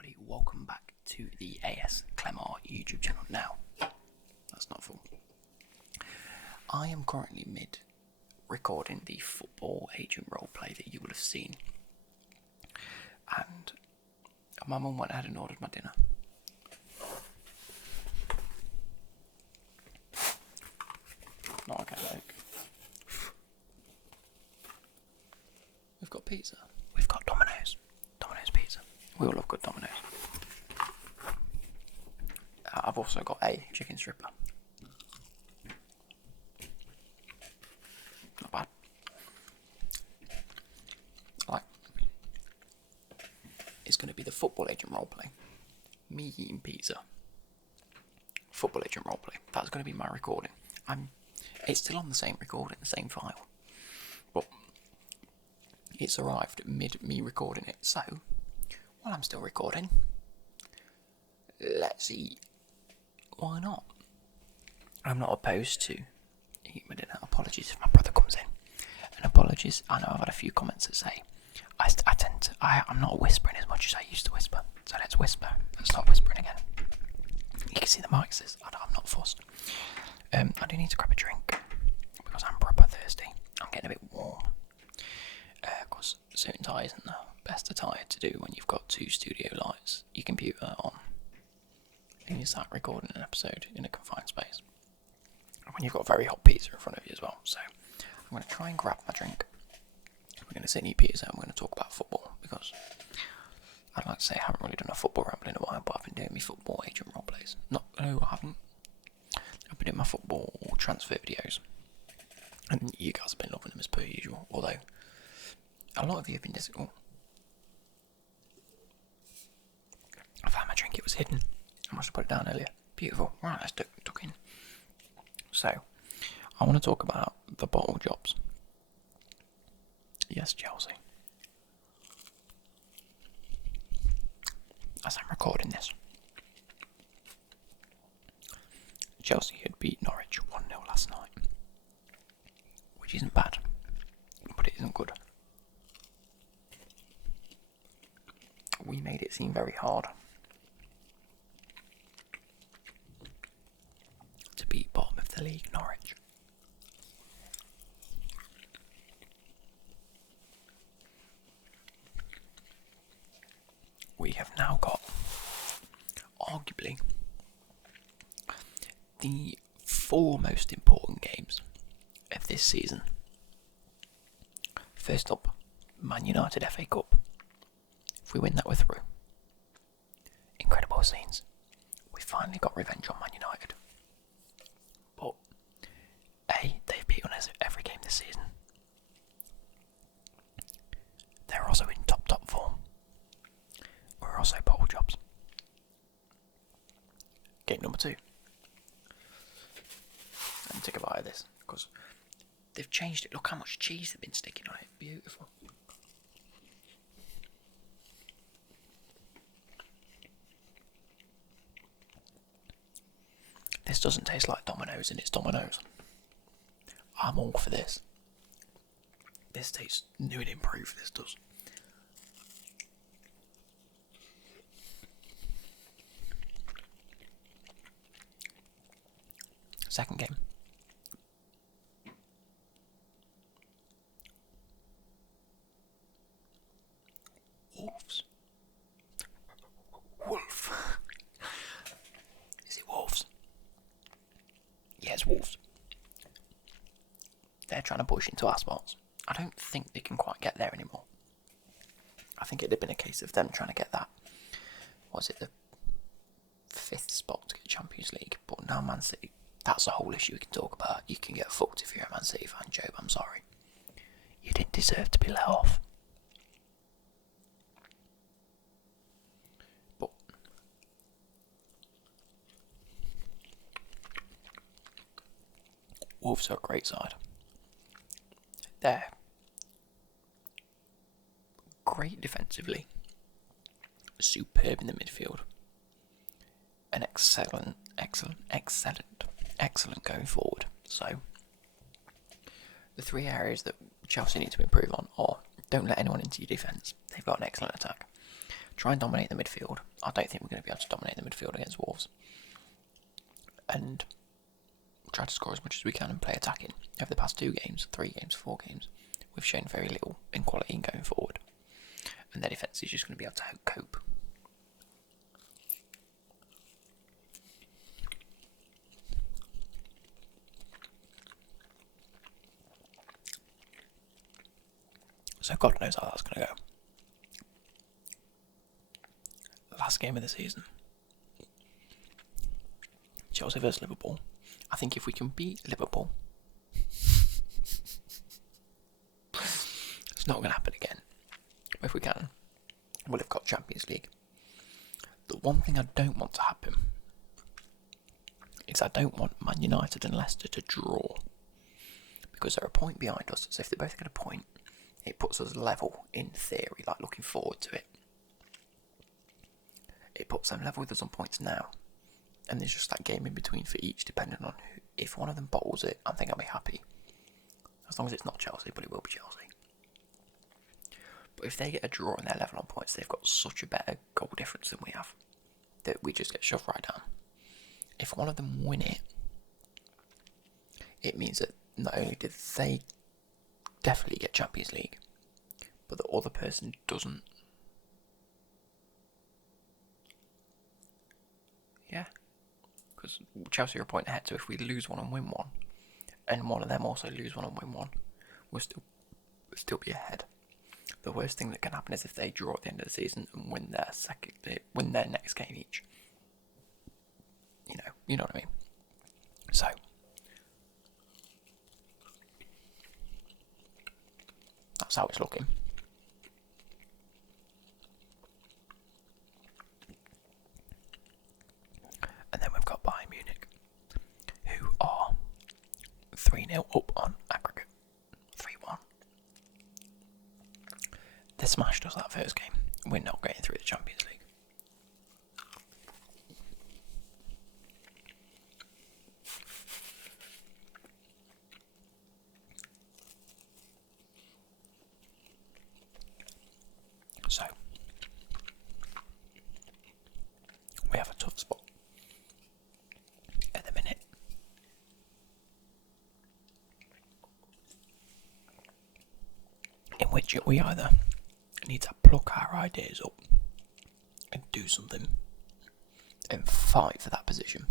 everybody, welcome back to the AS Clemar YouTube channel. Now, that's not full. I am currently mid-recording the football agent roleplay that you will have seen. And my mum went ahead and ordered my dinner. Not okay, like. We've got pizza. We've got Domino's. Domino's pizza. We all love good Domino's. I've also got a chicken stripper. Not bad. It's going to be the football agent roleplay. Me eating pizza. Football agent roleplay. That's going to be my recording. It's still on the same recording, the same file. But it's arrived mid me recording it. So, while I'm still recording, let's eat. Why not? I'm not opposed to eating my dinner. Apologies if my brother comes in. And apologies, I know I've had a few comments that say I'm not whispering as much as I used to whisper. So let's whisper. Let's start whispering again. You can see the mic says I'm not fussed. I do need to grab a drink because I'm proper thirsty. I'm getting a bit warm. Because suit and tie isn't the best attire to do when you've got two studio lights, your computer on, and you start recording an episode in a confined space. And when you've got very hot pizza in front of you as well. So I'm going to try and grab my drink. We're going to sit and eat pizza and we're going to talk about football because I'd like to say I haven't really done a football ramble in a while, but I've been doing my football agent roleplays. No, I haven't. I've been doing my football transfer videos. And you guys have been loving them as per usual, although a lot of you have been difficult. I found my drink, it was hidden. I must have put it down earlier. Beautiful. Right, let's duck in. So, I want to talk about the bottle jobs. Yes, Chelsea. As I'm recording this, Chelsea had beat Norwich 1-0 last night, which isn't bad, but it isn't good. We made it seem very hard to beat bottom of the league Norwich. We have now got, arguably, the four most important games of this season. First up, Man United FA Cup. If we win that, we're through. Incredible scenes. We finally got revenge on Man United. But, they've beaten us every game this season. They're also in top form. We're also bottle jobs. Game number 2. Let me take a bite of this, because they've changed it. Look how much cheese they've been sticking on it. Beautiful. This doesn't taste like Domino's, and it's Domino's. I'm all for this. This tastes new and improved, this does. Second game. Wolves. Wolf. Is it Wolves? Yeah, it's Wolves. They're trying to push into our spots. I don't think they can quite get there anymore. I think it'd have been a case of them trying to get that. Was it the 5th spot to get Champions League? But now Man City. That's a whole issue we can talk about. You can get fucked if you're a Man City fan, Job. I'm sorry. You didn't deserve to be let off. But Wolves are a great side. They're great defensively, superb in the midfield, and excellent going forward. So, the 3 areas that Chelsea need to improve on are: don't let anyone into your defence. They've got an excellent attack. try and dominate the midfield. I don't think we're going to be able to dominate the midfield against Wolves. And try to score as much as we can and play attacking. Over the past 2 games, 3 games, 4 games, we've shown very little in quality in going forward. And their defence is just going to be able to cope. So God knows how that's going to go. Last game of the season. Chelsea versus Liverpool. I think if we can beat Liverpool, it's not going to happen again. But if we can, we'll have got Champions League. The one thing I don't want to happen is I don't want Man United and Leicester to draw. Because they're a point behind us, so if they both get a point, it puts us level in theory, like looking forward to it. It puts them level with us on points now. And there's just that game in between for each, depending on who. If one of them bottles it, I think I'll be happy. As long as it's not Chelsea, but it will be Chelsea. But if they get a draw and they're level on points, they've got such a better goal difference than we have, that we just get shoved right down. If one of them win it, it means that not only did they definitely get Champions League, but the other person doesn't. Yeah. Because Chelsea are a point ahead, so if we lose one and win one, and one of them also lose one and win one, we'll still be ahead. The worst thing that can happen is if they draw at the end of the season and win their next game each. You know what I mean. So that's how it's looking. And then we've got Bayern Munich, who are 3-0 up on aggregate. 3-1. They smashed us that first game. We're not getting through the Champions League. So, we have a tough spot at the minute. In which we either need to pluck our ideas up and do something and fight for that position,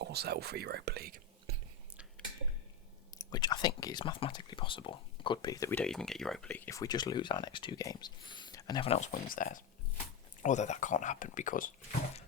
or settle for Europa League, which I think is mathematically possible. Could be that we don't even get Europa League if we just lose our next 2 games and everyone else wins theirs. Although that can't happen because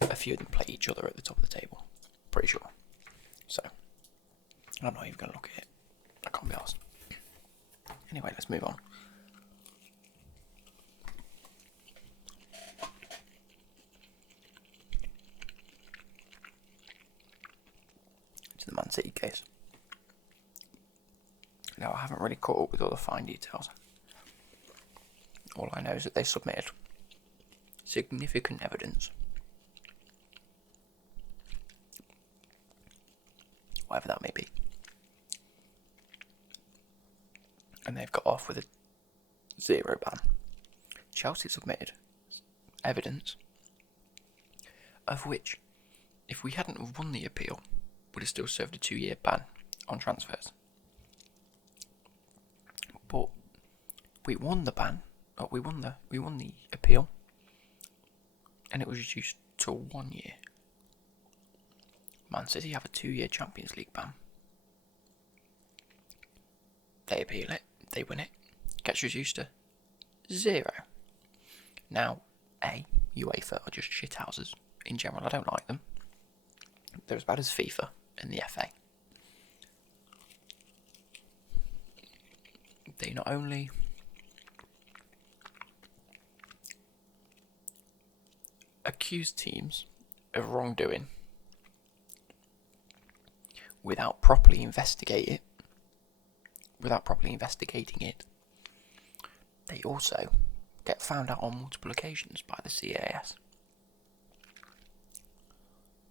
a few of them play each other at the top of the table. Pretty sure. So, I'm not even going to look at it. I can't be asked. Anyway, let's move on. To the Man City case. Now, I haven't really caught up with all the fine details. All I know is that they submitted significant evidence, whatever that may be, and they've got off with a 0 ban. Chelsea submitted evidence of which, if we hadn't won the appeal, would have still served a 2-year ban on transfers. But we won the ban. We won the appeal, and it was reduced to 1 year. Man City have a 2-year Champions League ban. They appeal it, they win it, gets reduced to 0. Now, UEFA are just shithouses in general. I don't like them. They're as bad as FIFA and the FA. They not only accuse teams of wrongdoing without properly investigating it, they also get found out on multiple occasions by the CAS.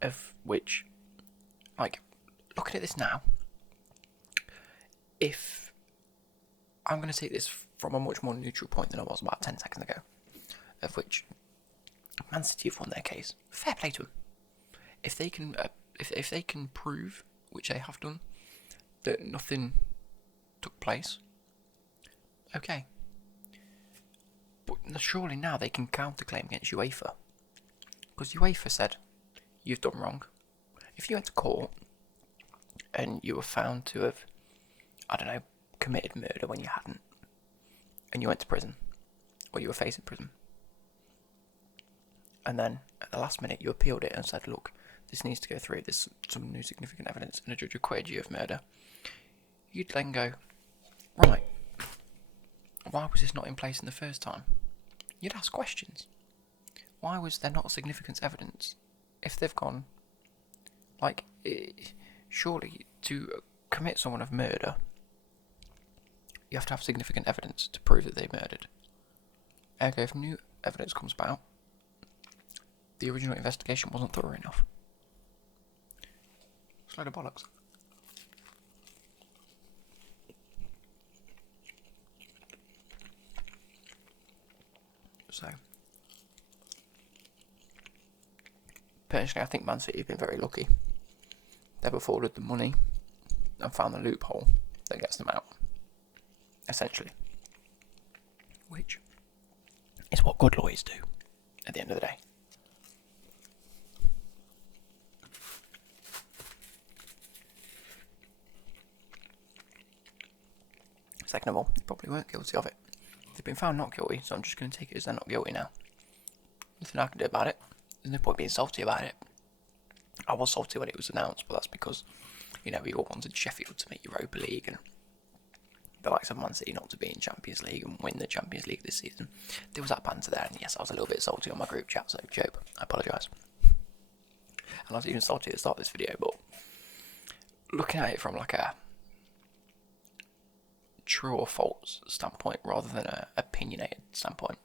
Of which, like, looking at this now, if I'm going to take this from a much more neutral point than I was about 10 seconds ago. of which Man City have won their case. Fair play to them. If they can, if they can prove, which they have done, that nothing took place, okay. But surely now they can counterclaim against UEFA, because UEFA said you've done wrong. If you went to court and you were found to have, I don't know, committed murder when you hadn't, and you went to prison, or you were facing prison, and then at the last minute you appealed it and said, look, this needs to go through, there's some new significant evidence, and a judge acquitted you of murder, you'd then go, right, why was this not in place in the first time? You'd ask questions. Why was there not significant evidence? If they've gone, like, surely to commit someone of murder, you have to have significant evidence to prove that they murdered. Ergo, if new evidence comes about, the original investigation wasn't thorough enough. It's a load of bollocks. So, personally, I think Man City have been very lucky. They've afforded the money and found the loophole that gets them out, essentially. Which is what good lawyers do at the end of the day. Second of all, they probably weren't guilty of it. They've been found not guilty, so I'm just going to take it as they're not guilty now. Nothing I can do about it. There's no point being salty about it. I was salty when it was announced, but that's because, we all wanted Sheffield to make Europa League and the likes of Man City not to be in Champions League and win the Champions League this season. There was that banter there, and yes, I was a little bit salty on my group chat, so Job, I apologise. And I was even salty at the start of this video, but looking at it from like a true or false standpoint rather than an opinionated standpoint,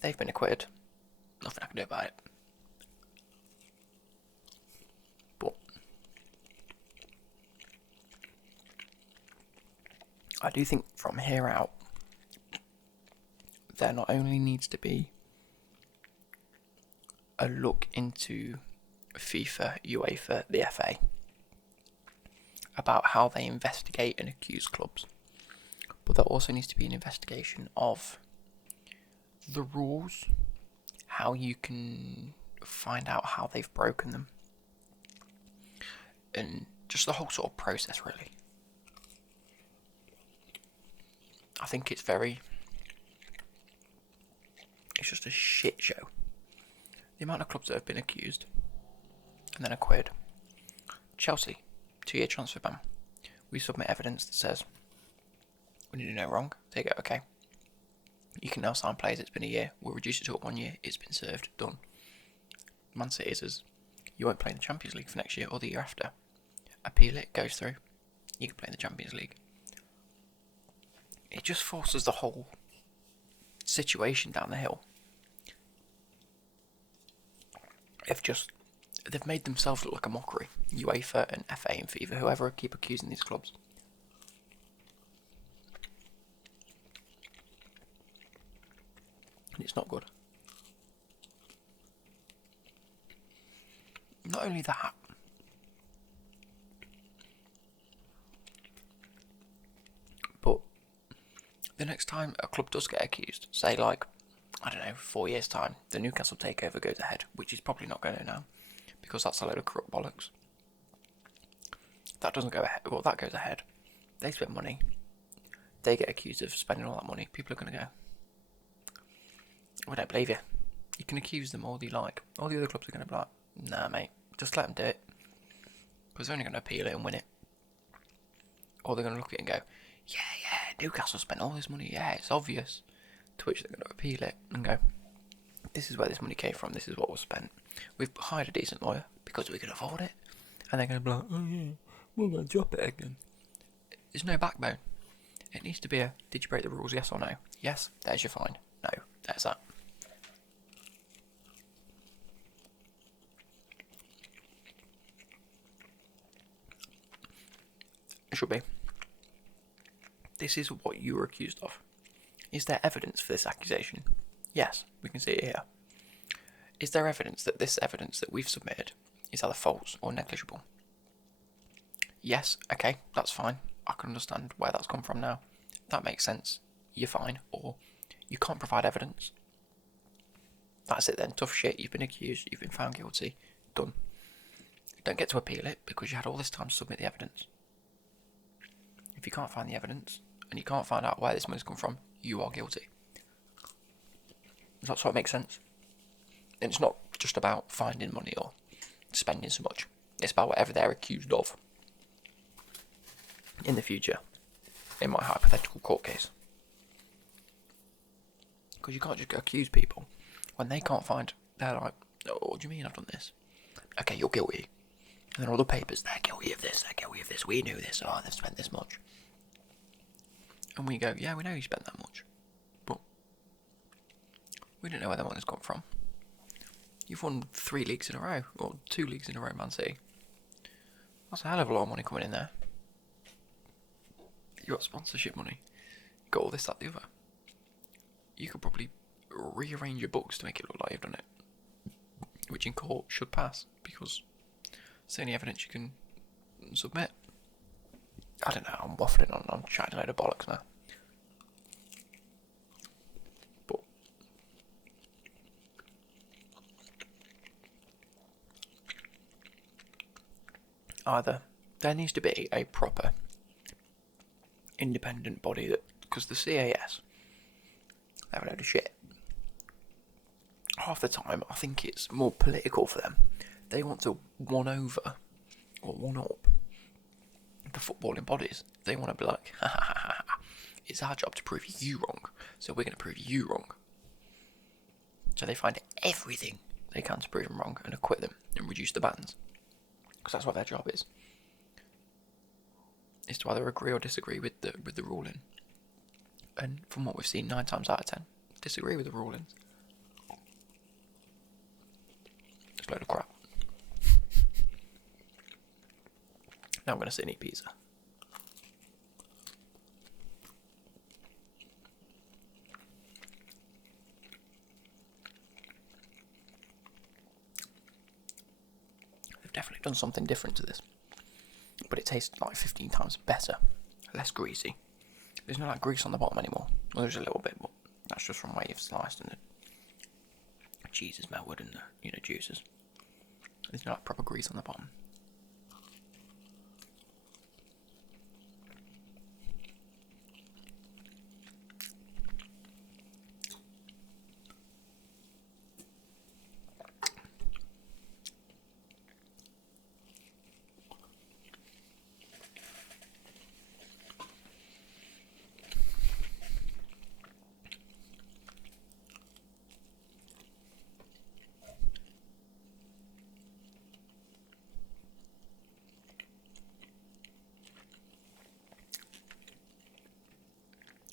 they've been acquitted. Nothing I can do about it. But I do think from here out, there not only needs to be a look into FIFA, UEFA, the FA, about how they investigate and accuse clubs, but there also needs to be an investigation of the rules, how you can find out how they've broken them, and just the whole sort of process, really. I think it's just a shit show. The amount of clubs that have been accused and then acquitted. Chelsea, 2-year transfer ban. We submit evidence that says we didn't do no wrong. They go, okay, you can now sign players, it's been a year, we'll reduce it to 1 year, it's been served, done. Man City says, you won't play in the Champions League for next year or the year after. Appeal it, goes through, you can play in the Champions League. It just forces the whole situation down the hill. They've made themselves look like a mockery. UEFA and FA and FIFA, whoever keep accusing these clubs. And it's not good. Not only that, but the next time a club does get accused, say like, I don't know, 4 years time, the Newcastle takeover goes ahead, which is probably not going to now, because that's a load of corrupt bollocks. That doesn't go ahead. Well, that goes ahead. They spend money. They get accused of spending all that money. People are going to go, I don't believe you. You can accuse them all you like. All the other clubs are going to be like, nah, mate, just let them do it, because they're only going to appeal it and win it. Or they're going to look at it and go, yeah, Newcastle spent all this money. Yeah, it's obvious. To which they're going to appeal it and go, this is where this money came from. This is what was spent. We've hired a decent lawyer because we can afford it. And they're going to be like, oh yeah, we're going to drop it again. There's no backbone. It needs to be a, did you break the rules, yes or no? Yes, there's your fine. No, there's that. It should be. This is what you were accused of. Is there evidence for this accusation? Yes, we can see it here. Is there evidence that this evidence that we've submitted is either false or negligible? Yes, okay, that's fine. I can understand where that's come from now. That makes sense. You're fine. Or you can't provide evidence. That's it then. Tough shit. You've been accused. You've been found guilty. Done. You don't get to appeal it because you had all this time to submit the evidence. If you can't find the evidence and you can't find out where this money's come from, you are guilty. That's what makes sense. And it's not just about finding money or spending so much. It's about whatever they're accused of in the future, in my hypothetical court case. Because you can't just accuse people when they can't find. They're like, oh, what do you mean I've done this? Okay, you're guilty. And then all the papers, they're guilty of this, we knew this, oh, they've spent this much. And we go, yeah, we know you spent that much. But we don't know where the money's come from. You've won 3 leagues in a row, or 2 leagues in a row, Man City. That's a hell of a lot of money coming in there. You got sponsorship money. You got all this, that, the other. You could probably rearrange your books to make it look like you've done it. Which in court should pass, because it's the only evidence you can submit. I don't know, I'm waffling on, I'm chatting a load of bollocks now. But either there needs to be a proper independent body that, because the CAS, they have a load of shit. Half the time, I think it's more political for them. They want to one over or one up the footballing bodies. They want to be like, ha ha ha ha ha. It's our job to prove you wrong, so we're going to prove you wrong. So they find everything they can to prove them wrong and acquit them and reduce the bans, because that's what their job is to either agree or disagree with the ruling. And from what we've seen, 9 times out of 10, disagree with the rulings. It's a load of crap. Now I'm going to sit and eat pizza. They've definitely done something different to this. But it tastes like 15 times better. Less greasy. There's no like grease on the bottom anymore. Well, there's a little bit, but that's just from where you've sliced and the cheese is melted and the juices. There's no like proper grease on the bottom.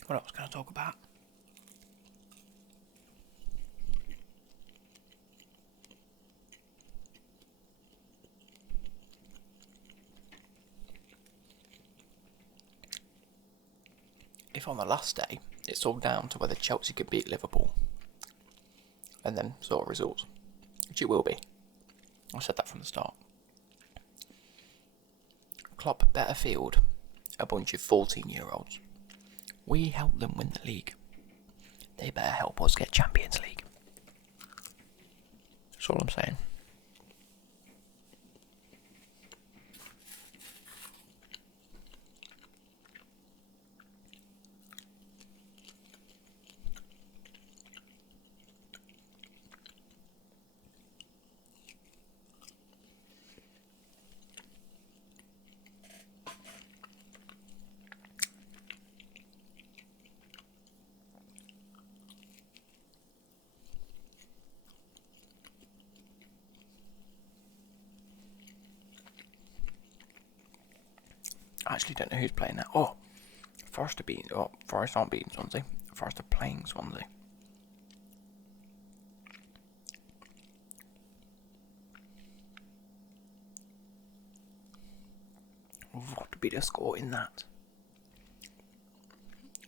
What else can I talk about? If on the last day it's all down to whether Chelsea could beat Liverpool and then sort of results, which it will be. I said that from the start. Klopp better field a bunch of 14-year-olds. We help them win the league. They better help us get Champions League. That's all I'm saying. I actually don't know who's playing that. Oh, Forest aren't beating Swansea. Forest are playing Swansea. What would be the score in that?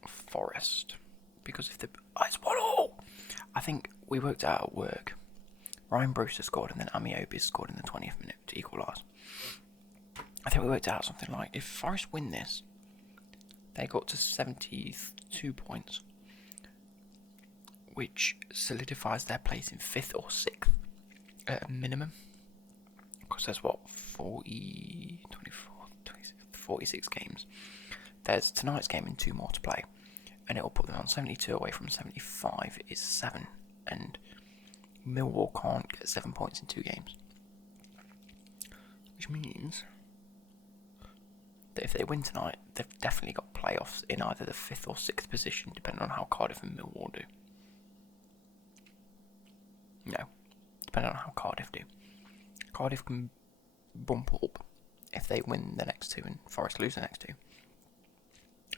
Forest. Because if it's 1-1. I think we worked out at work. Ryan Brewster scored and then Amiobi scored in the 20th minute to equalise. I think we worked out something like, if Forest win this, they got to 72 points, which solidifies their place in 5th or 6th at a minimum. Because there's 46 games. There's tonight's game and 2 more to play, and it'll put them on 72 away from 75 is 7, and Millwall can't get 7 points in 2 games. Which means that if they win tonight, they've definitely got playoffs in either the 5th or 6th position, depending on how Cardiff and Millwall do. No, depending on how Cardiff do. Cardiff can bump up if they win the next 2 and Forest lose the next 2,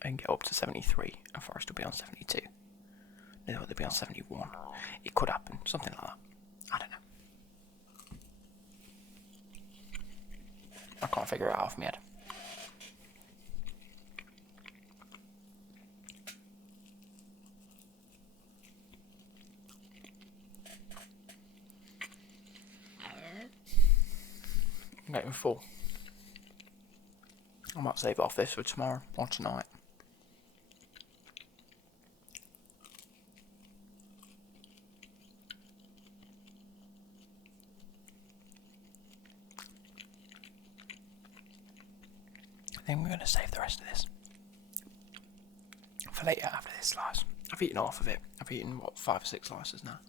and get up to 73, and Forest will be on 72. No, they'll be on 71. It could happen, something like that. I don't know. I can't figure it out off my head. I'm getting full. I might save off this for tomorrow or tonight. I think we're going to save the rest of this for later after this slice. I've eaten half of it. I've eaten, 5 or 6 slices now.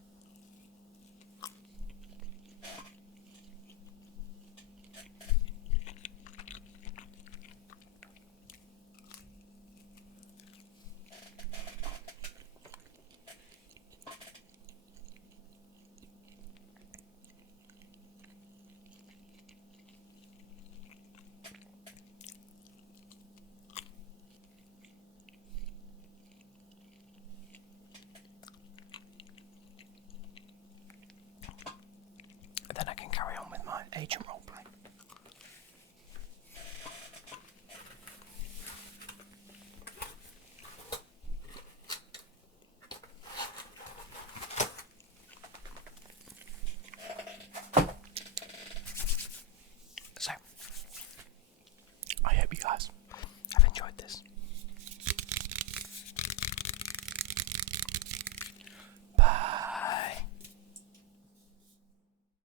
Then I can carry on with my agent roleplay. So, I hope you guys have enjoyed this.